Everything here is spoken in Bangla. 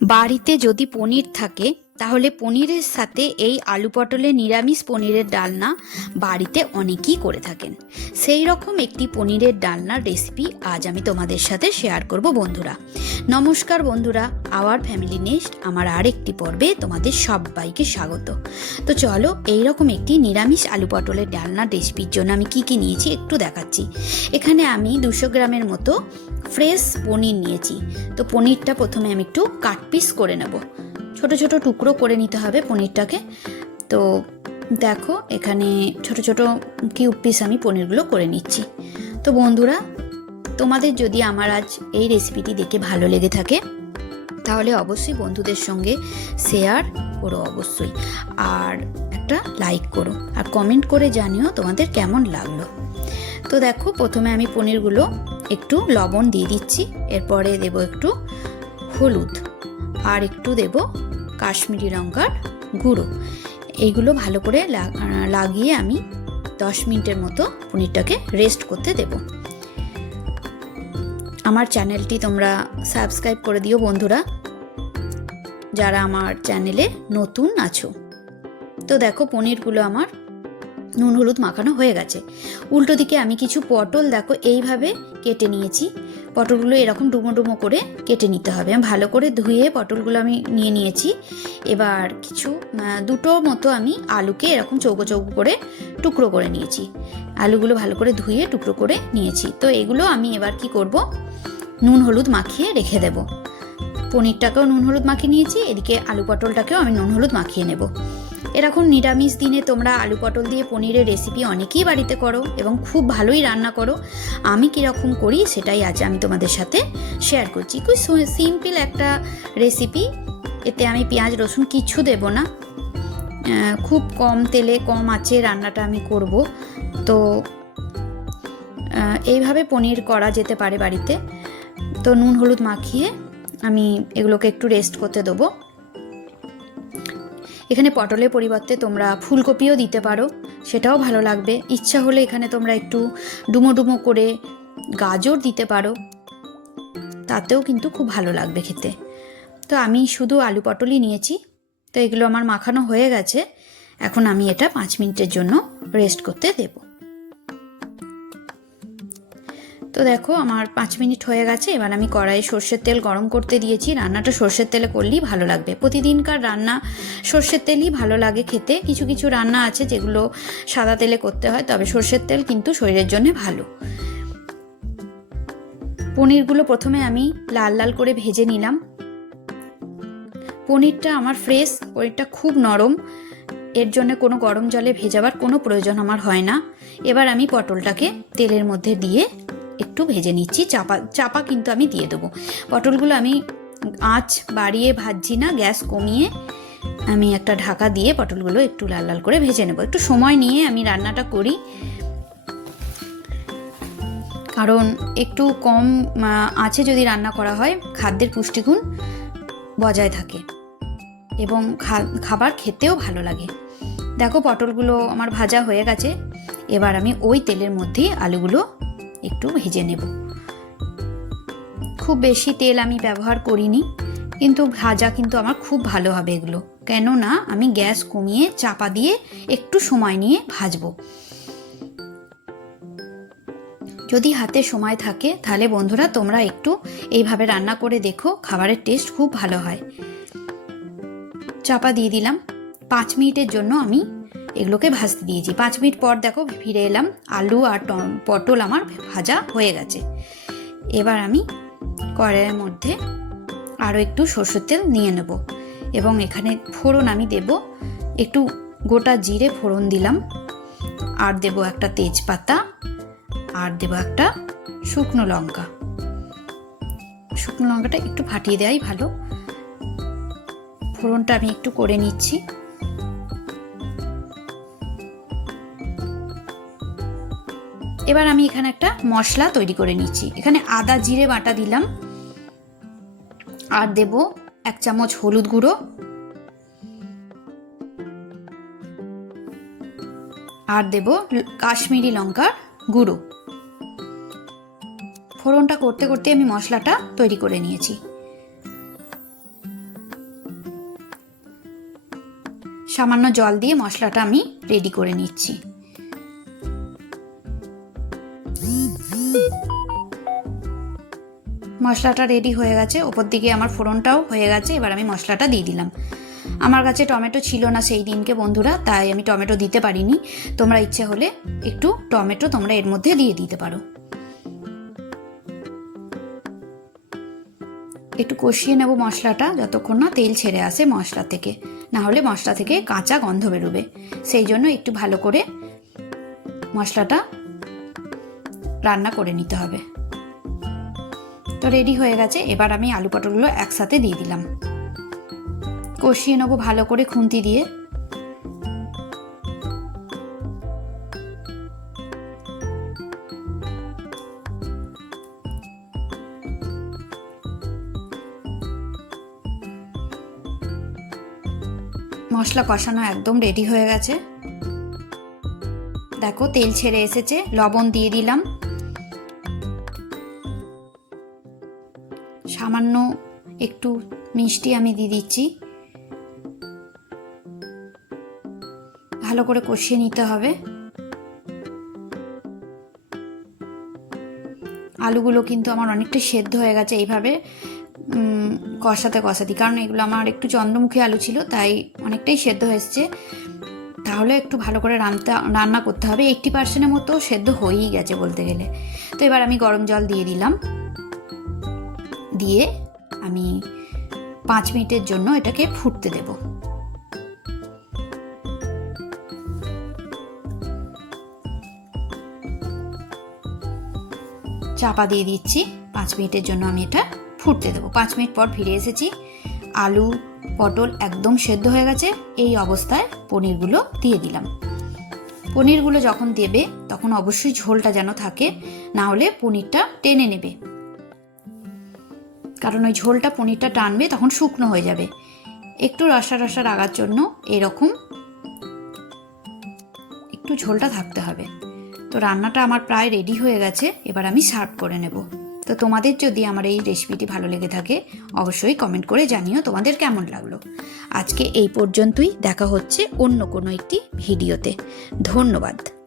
বাড়িতে যদি পনির থাকে, তাহলে পনিরের সাথে এই আলু পটলের নিরামিষ পনিরের ডালনা বাড়িতে অনেকেই করে থাকেন। সেই রকম একটি পনিরের ডালনার রেসিপি আজ আমি তোমাদের সাথে শেয়ার করব বন্ধুরা। নমস্কার বন্ধুরা আওয়ার ফ্যামিলি নেক্সট আমার আরেকটি পর্বে তোমাদের সবাইকে স্বাগত। তো চলো, এই রকম একটি নিরামিষ আলু পটলের ডালনার রেসিপির জন্য আমি কি কি নিয়েছি একটু দেখাচ্ছি। এখানে আমি দুশো গ্রামের মতো ফ্রেশ পনির নিয়েছি। তো পনিরটা প্রথমে আমি একটু কাট পিস করে নেব। ছোট ছোট টুকরো করে নিতে হবে পনিরটাকে। তো দেখো, এখানে ছোট ছোট কিউব পিস আমি পনিরগুলো করে নিচ্ছি। তো বন্ধুরা, তোমাদের যদি আমার আজ এই রেসিপিটি দেখে ভালো লেগে থাকে, তাহলে অবশ্যই বন্ধুদের সঙ্গে শেয়ার করো অবশ্যই। আর একটা লাইক করো। আর কমেন্ট করে জানিও তোমাদের কেমন লাগল। তো দেখো, প্রথমে আমি পনিরগুলো একটু লবণ দিয়ে দিচ্ছি। এরপরে দেব একটু হলুদ। আর একটু দেব কাশ্মীরি লঙ্কার গুঁড়ো। এইগুলো ভালো করে লাগিয়ে আমি দশ মিনিটের মতো পনিরটাকে রেস্ট করতে দেব। আমার চ্যানেলটি তোমরা সাবস্ক্রাইব করে দিও বন্ধুরা। যারা আমার চ্যানেলে নতুন আছো। তো দেখো, পনিরগুলো আমার নুন হলুদ মাখানো হয়ে গেছে। উল্টো দিকে আমি কিছু পটল দেখো, এইভাবে কেটে নিয়েছি। পটলগুলো এরকম ডুমো ডুমো করে কেটে নিতে হবে। ভালো করে ধুয়ে পটলগুলো আমি নিয়ে নিয়েছি। এবার কিছু দুটো মতো আমি আলুকে এরকম চৌকো চৌকো করে টুকরো করে নিয়েছি। আলুগুলো ভালো করে ধুয়ে টুকরো করে নিয়েছি। তো এগুলো আমি এবার কি করব? নুন হলুদ মাখিয়ে রেখে দেব। পনিরটাকেও নুন হলুদ মাখিয়ে নিয়েছি, এদিকে আলু পটলটাকেও আমি নুন হলুদ মাখিয়ে নেব। এরকম নিরামিষ দিনে তোমরা আলু পটল দিয়ে পনিরের রেসিপি অনেকেই বাড়িতে করো এবং খুব ভালোই রান্না করো। আমি কীরকম করি সেটাই আজ আমি তোমাদের সাথে শেয়ার করছি। খুব সিম্পল একটা রেসিপি এতে আমি পেঁয়াজ, রসুন কিছু দেব না। খুব কম তেলে কম আঁচে রান্নাটা আমি করব। তো এইভাবে পনির করা যেতে পারে বাড়িতে। তো নুন, হলুদ মাখিয়ে আমি এগুলোকে একটু রেস্ট করতে দেবো। এখানে পটলের পরিবর্তে তোমরা ফুলকপিও দিতে পারো, সেটাও ভালো লাগবে। ইচ্ছা হলে এখানে তোমরা একটু ডুমো ডুমো করে গাজর দিতে পারো, তাতেও কিন্তু খুব ভালো লাগবে খেতে। তো আমি শুধু আলু পটলই নিয়েছি, তো এগুলো আমার মাখানো হয়ে গেছে, এখন আমি এটা পাঁচ মিনিটের জন্য রেস্ট করতে দেব। তো দেখো, আমার পাঁচ মিনিট হয়ে গেছে, এবার আমি কড়াইয়ে সর্ষের তেল গরম করতে দিয়েছি। রান্নাটা সর্ষের তেলে করলেই ভালো লাগবে। প্রতিদিনকার রান্না সর্ষের তেলই ভালো লাগে খেতে। কিছু কিছু রান্না আছে যেগুলো সাদা তেলে করতে হয়, তবে সর্ষের তেল কিন্তু শরীরের জন্য ভালো। পনিরগুলো প্রথমে আমি লাল লাল করে ভেজে নিলাম। পনিরটা আমার ফ্রেশ, পনিরটা খুব নরম। এর জন্য কোনো গরম জলে ভেজাবার কোনো প্রয়োজন আমার হয় না। এবার আমি পটলটাকে তেলের মধ্যে দিয়ে একটু ভেজে নিচ্ছি, চাপা চাপা কিন্তু আমি দিয়ে দেবো। পটলগুলো আমি আঁচ বাড়িয়ে ভাজছি না, গ্যাস কমিয়ে আমি একটা ঢাকা দিয়ে পটলগুলো একটু লাল লাল করে ভেজে নেব। একটু সময় নিয়ে আমি রান্নাটা করি। কারণ একটু কম আঁচে যদি রান্না করা হয়, খাদ্যের পুষ্টিগুণ বজায় থাকে এবং খাবার খেতেও ভালো লাগে। দেখো পটলগুলো আমার ভাজা হয়ে গেছে। এবার আমি ওই তেলের মধ্যেই আলুগুলো একটু ভেজে নেব। খুব বেশি তেল আমি ব্যবহার করিনি, কিন্তু ভাজা কিন্তু আমার খুব ভালো হবে এগুলো। কেননা আমি গ্যাস কমিয়ে চাপা দিয়ে একটু সময় নিয়ে ভাজবো। যদি হাতে সময় থাকে, তাহলে বন্ধুরা তোমরা একটু এইভাবে রান্না করে দেখো, খাবারের টেস্ট খুব ভালো হয়। চাপা দিয়ে দিলাম। পাঁচ মিনিটের জন্য আমি এগুলোকে ভাজতে দিয়েছি। পাঁচ মিনিট পর দেখো ফিরে এলাম। আলু আর পটল আমার ভাজা হয়ে গেছে। এবার আমি কড়াইয়ের মধ্যে আরও একটু সরষের তেল নিয়ে নেব এবং এখানে ফোড়ন আমি দেব। একটু গোটা জিরে ফোড়ন দিলাম। আর দেব একটা তেজপাতা। আর দেব একটা শুকনো লঙ্কা। শুকনো লঙ্কাটা একটু ফাটিয়ে দেওয়াই ভালো। ফোড়নটা আমি একটু করে নিচ্ছি। এবার আমি এখানে একটা মশলা তৈরি করে নিচ্ছি। এখানে আদা, জিরে বাটা দিলাম। আর দেব এক চামচ হলুদ গুঁড়ো। আর দেব কাশ্মীরি লঙ্কার গুঁড়ো। ফোড়নটা করতে করতে আমি মশলাটা তৈরি করে নিয়েছি। সামান্য জল দিয়ে মশলাটা আমি রেডি করে নিচ্ছি। মশলাটা রেডি হয়ে গেছে। ওপর দিকে আমার ফোড়নটাও হয়ে গেছে, এবার আমি মশলাটা দিয়ে দিলাম। আমার কাছে টমেটো ছিল না সেই দিনকে বন্ধুরা, তাই আমি টমেটো দিতে পারিনি। তোমরা ইচ্ছে হলে একটু টমেটো তোমরা এর মধ্যে দিয়ে দিতে পারো। একটু কষিয়ে নেব মশলাটা, যতক্ষণ না তেল ছেড়ে আসে মশলা থেকে। না হলে মশলা থেকে কাঁচা গন্ধ বেরোবে। সেই জন্য একটু ভালো করে মশলাটা রান্না করে নিতে হবে। তো রেডি হয়ে গেছে। এবার আমি আলু পটলগুলো একসাথে দিয়ে দিলাম। কষিয়ে নেব ভালো করে খুন্তি দিয়ে। মশলা কষানো একদম রেডি হয়ে গেছে। দেখো তেল ছেড়ে এসেছে, লবণ দিয়ে দিলাম। সামান্য একটু মিষ্টি আমি দিয়ে দিচ্ছি। ভালো করে কষিয়ে নিতে হবে। আলুগুলো কিন্তু আমার অনেকটা সেদ্ধ হয়ে গেছে এইভাবে কষাতে কষাতে। কারণ এগুলো আমার একটু চন্দ্রমুখী আলু ছিল, তাই অনেকটাই সেদ্ধ হয়েছে তাহলে একটু ভালো করে রান্না রান্না করতে হবে। এইটটি পার্সেন্টের মতো সেদ্ধ হয়েই গেছে বলতে গেলে। তো এবার আমি গরম জল দিয়ে দিলাম। দিয়ে আমি পাঁচ মিনিটের জন্য এটাকে ফুটতে দেব। চাপা দিয়ে দিচ্ছি। পাঁচ মিনিটের জন্য আমি এটা ফুটতে দেবো। পাঁচ মিনিট পর ফিরে এসেছি। আলু, পটল একদম সেদ্ধ হয়ে গেছে। এই অবস্থায় পনিরগুলো দিয়ে দিলাম। পনিরগুলো যখন দেবে, তখন অবশ্যই ঝোলটা যেন থাকে, না হলে পনিরটা টেনে নেবে। কারণ ওই ঝোলটা পনিরটা টানবে, তখন শুকনো হয়ে যাবে। একটু রসা রসা লাগার জন্য এরকম একটু ঝোলটা থাকতে হবে। তো রান্নাটা আমার প্রায় রেডি হয়ে গেছে, এবার আমি সার্ভ করে নেব। তো তোমাদের যদি আমার এই রেসিপিটি ভালো লেগে থাকে, অবশ্যই কমেন্ট করে জানিও তোমাদের কেমন লাগল। আজকে এই পর্যন্তই, দেখা হচ্ছে অন্য কোনো একটি ভিডিওতে ধন্যবাদ।